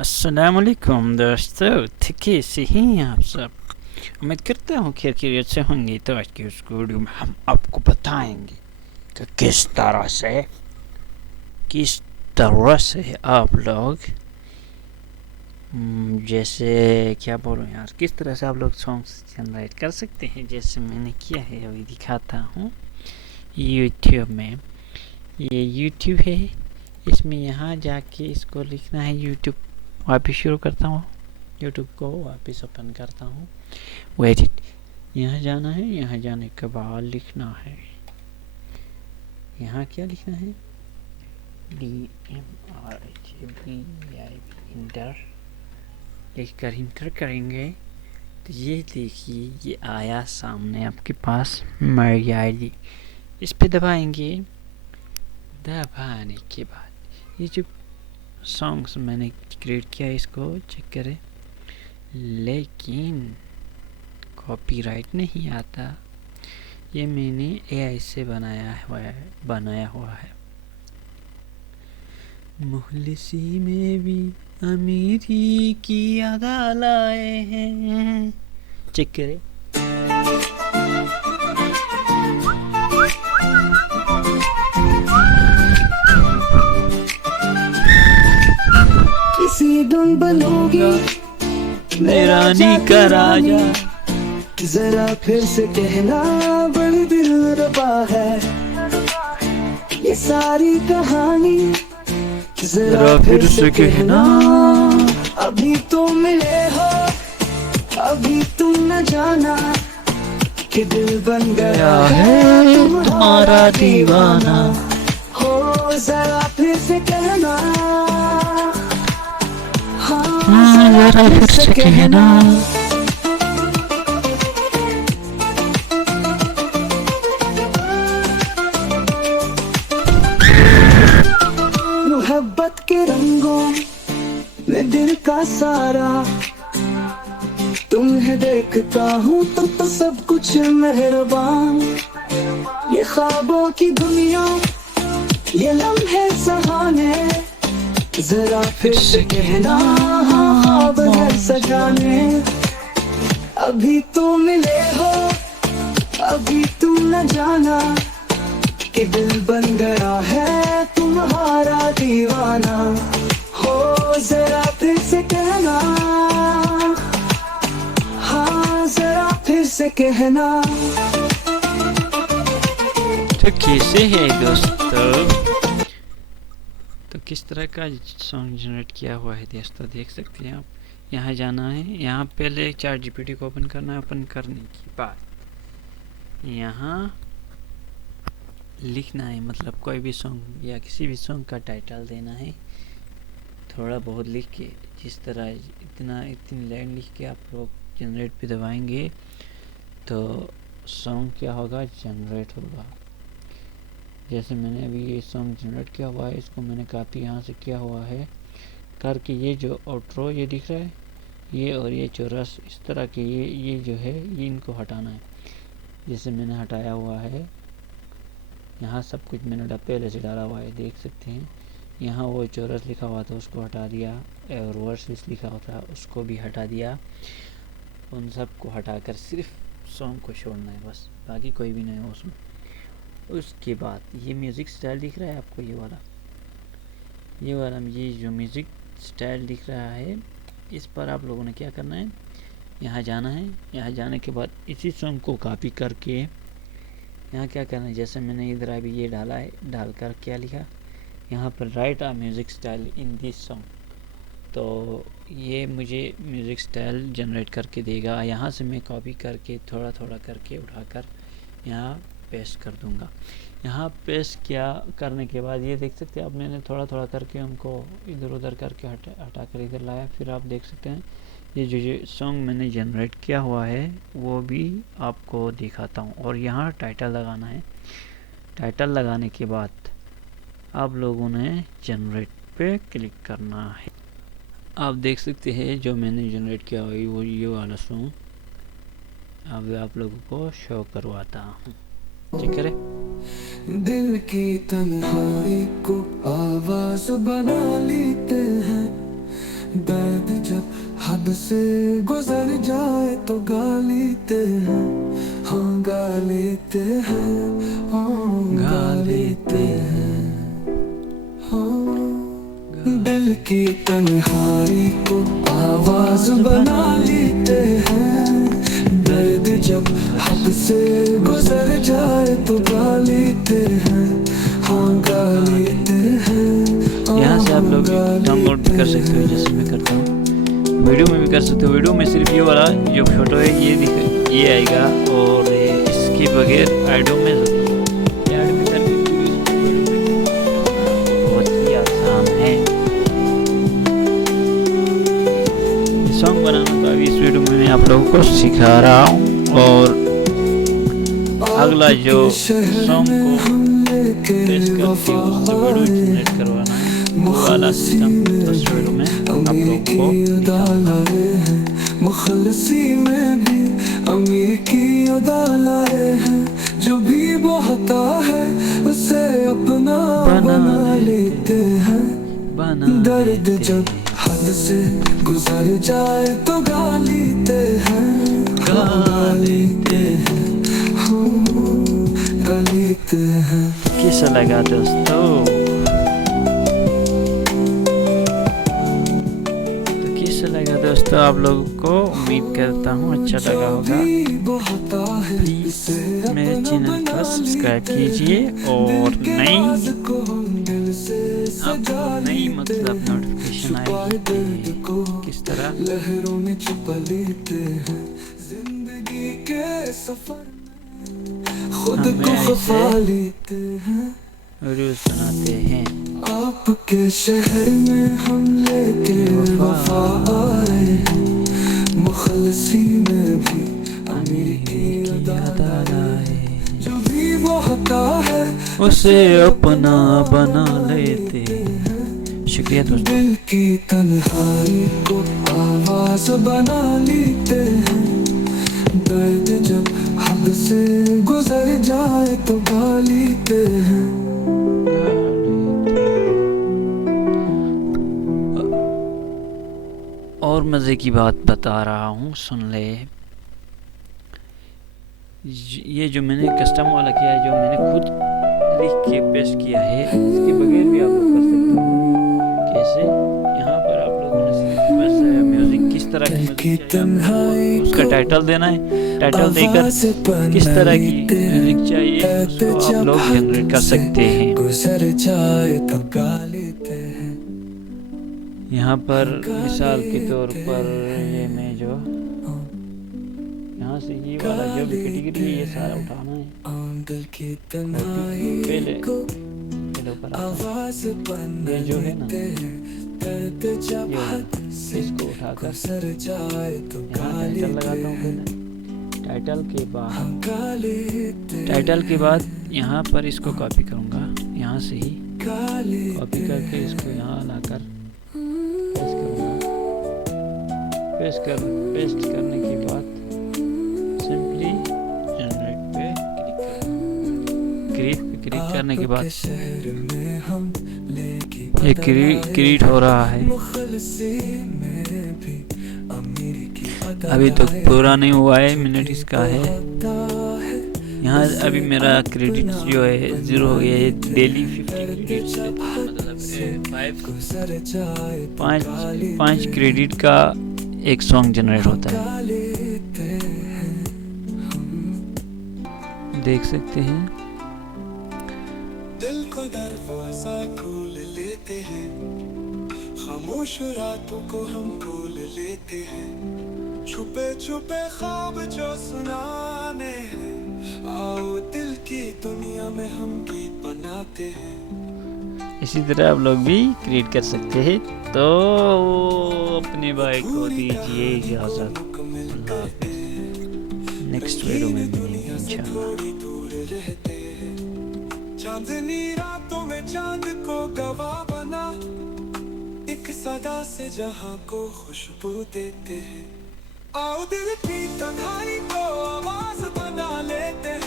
अस्सलामुअलैकुम दोस्तों, तो कैसे हैं आप सब। उम्मीद करता हूँ खैरियत से होंगे। तो आज की उस वीडियो में हम आपको बताएंगे कि किस तरह से आप लोग जैसे क्या बोलूँ यार, किस तरह से आप लोग सॉन्ग्स जनरेट कर सकते हैं, जैसे मैंने किया है अभी दिखाता हूँ यूट्यूब में। ये यूट्यूब है, इसमें यहाँ जाके इसको लिखना है यूट्यूब। वापस शुरू करता हूँ, यूट्यूब को वापस ओपन करता हूँ। एडिट, यहाँ जाना है। यहाँ जाने के बाद लिखना है, यहाँ क्या लिखना है, DMRHBIB इंटर लिखकर इंटर करेंगे तो ये देखिए ये आया सामने आपके पास मेरी आईडी। इस पे दबाएंगे। दबाने के बाद ये जो सॉन्ग्स मैंने क्रिएट किया है इसको चेक करें, लेकिन कॉपीराइट नहीं आता। ये मैंने AI से बनाया हुआ है। मुखलिसी में भी अमीरी की अदा लाए हैं, चेक करें। किसी दिन बनोगी मेरा नी का राजा, जरा फिर से कहना बड़ी दिलरुबा है ये सारी कहानी। जरा फिर से कहना अभी तो मिले हो, अभी तुम न जाना कि दिल बन गया है तुम्हारा दीवाना। हो जरा फिर से कहना, जरा फिर से कहना। मोहब्बत के रंगों में दिल का सारा तुम्हें देखता हूँ तो सब कुछ मेहरबान। ये ख्वाबों की दुनिया, ये लम्हे सहाने, जरा फिर से कहना ख्वाब है सजाने। अभी तो मिले हो, अभी तुम न जाना कि दिल बन गया है तुम्हारा दीवाना। हो जरा फिर से कहना, हाँ जरा फिर से कहना। तो कैसे है दोस्तों, तो किस तरह का सॉन्ग जनरेट किया हुआ है दोस्तों, देख सकते हैं आप। यहाँ जाना है, यहाँ पहले ChatGPT को ओपन करना है। ओपन करने के बाद यहाँ लिखना है, मतलब कोई भी सॉन्ग या किसी भी सॉन्ग का टाइटल देना है। थोड़ा बहुत लिख के, जिस तरह इतनी लाइन लिख के आप लोग जनरेट पे दबाएंगे तो सॉन्ग क्या होगा, जनरेट होगा। जैसे मैंने अभी ये सॉन्ग जनरेट किया हुआ है, इसको मैंने कॉपी यहाँ से किया हुआ है करके। ये जो आउट्रो ये दिख रहा है, ये और ये चौरस इस तरह के, ये जो है ये इनको हटाना है। जैसे मैंने हटाया हुआ है, यहाँ सब कुछ मैंने पहले से डाला हुआ है, देख सकते हैं। यहाँ वो चौरस लिखा हुआ था उसको हटा दिया, और वर्सेस लिखा हुआ था उसको भी हटा दिया। उन सब को हटाकर सिर्फ सॉन्ग को छोड़ना है बस, बाकी कोई भी नहीं है उसमें। उसके बाद ये म्यूज़िक स्टाइल दिख रहा है आपको, ये वाला ये जो म्यूज़िक स्टाइल दिख रहा है, इस पर आप लोगों ने क्या करना है, यहाँ जाना है। यहाँ जाने के बाद इसी सॉन्ग को कॉपी करके यहाँ क्या करना है, जैसे मैंने इधर अभी ये डाला है, डालकर क्या लिखा यहाँ पर, right a music style in this song. तो ये मुझे म्यूज़िक स्टाइल जनरेट करके देगा। यहाँ से मैं कॉपी करके थोड़ा थोड़ा करके उठाकर यहाँ पेस्ट कर दूँगा। यहाँ पेस्ट किया करने के बाद ये देख सकते हैं आप, मैंने थोड़ा थोड़ा करके उनको इधर उधर करके हटा कर इधर लाया। फिर आप देख सकते हैं ये जो सॉन्ग मैंने जनरेट किया हुआ है वो भी आपको दिखाता हूँ। और यहाँ टाइटल लगाना है। टाइटल लगाने के बाद आप लोगों ने जनरेट पे क्लिक करना है। आप देख सकते हैं जो मैंने जनरेट किया हुआ है वो ये वाला सॉन्ग अब आप लोगों को शो करवाता हूँ, चेक करें। दिल की तन्हाई को आवाज बना लेते हैं, से गुजर जाए तो गा लेते हैं, हाँ गा लेते हैं, हाँ गा लेते हैं, हाँ। दिल की तन्हाई को आवाज बना लेते हैं, दर्द जब हद से गुजर जाए तो गा लेते हैं, हाँ गा लेते हैं। यहाँ से आप लोग डाउनलोड भी कर सकते हो, जैसे मैं करता हूँ। वीडियो में भी कर सकते हो। वीडियो में सिर्फ ये वाला जो फोटो है ये आएगा, और इसके बगैर ऑडियो में बहुत ही आसान है सॉन्ग बनाना। तो अभी इस वीडियो में मैं आप लोगों को सिखा रहा हूँ, और अगला जो सॉन्ग को प्रेस करके उससे वीडियो जनरेट करवाना है, वो वाला सिस्टम उस वीडियो में आप लोगों को मुखलसी में भी अमीर की अदा लाए हैं, जो भी बहता है उसे अपना बना लेते हैं, दर्द जब हद से गुजर जाए तो गा लेते हैं, गा लेते हैं, गा लेते हैं। कैसा लगा दोस्तों? तो कैसा लगा दोस्तों आप लोगों को? उम्मीद करता हूँ अच्छा लगा होगा। प्लीज मेरे चैनल को सब्सक्राइब कीजिए, और नई मतलब नोटिफिकेशन आएगी किस तरह लहरों में छुपा लेते हैं, जिंदगी के सफर खुद को खफा लेते हैं, वीडियोस बनाते हैं। आपके शहर में हम लेके वफा आए हैं, मुखलसी में भी अमीर की अदा लाए, जो भी बहता है उसे अपना बना लेते हैं। शुक्रिया दोस्तों। दिल की तन्हाई को आवाज बना लेते हैं, दर्द जब हद से गुजर जाए तो गा लेते हैं। और मज़े की बात बता रहा हूँ, सुन ले। ये जो मैंने कस्टम वाला किया है, जो मैंने खुद लिख के पेस्ट किया है, इसके बगैर भी आप लोग कर सकते हो। कैसे? यहाँ पर आप लोगों ने बस म्यूजिक किस तरह की म्यूजिक, उसका टाइटल देना है। टाइटल देकर किस तरह की म्यूजिक चाहिए उसको आप लोग जनरेट कर सकते हैं। गुजर जाए तो गा लेते हैं। यहाँ पर मिसाल के तौर पर ये मैं जो यहाँ से ये वाला जो भी कैटेगरी है ये सारा उठाना है। पहले ऊपर ये जो है ना, ये इसको उठाकर यहाँ टाइटल लगाता हूँ। पहले टाइटल के बाद यहाँ पर इसको कॉपी करूँगा, यहाँ से ही कॉपी करके इसको यहाँ लाकर पेस्ट करने के बाद सिंपली जनरेट पे क्लिक करने के बाद ये क्रिएट हो रहा है। अभी तो पूरा नहीं हुआ है, मिनट इसका है। यहाँ अभी मेरा क्रेडिट जो है 0 हो गया है। डेली 50 क्रेडिट मतलब 5 क्रेडिट का एक सॉन्ग जनरेट होता है, देख सकते हैं। दिल को दरवाजा खोल लेते हैं, खामोश रातों को हम खोल लेते हैं, छुपे छुपे ख्वाब जो सुनाने हैं, आओ दिल की दुनिया में हम गीत बनाते हैं। इसी तरह आप लोग भी क्रिएट कर सकते हैं। तो अपने भाई को दीजिए इजाज़त। नेक्स्ट वीडियो में मिलेंगे इंशाल्लाह। चांदनी रातों में चांद को गवाह बना, एक सदा से जहां को खुशबू देते हैं, आओ दिल की तन्हाई को आवाज बना लेते हैं।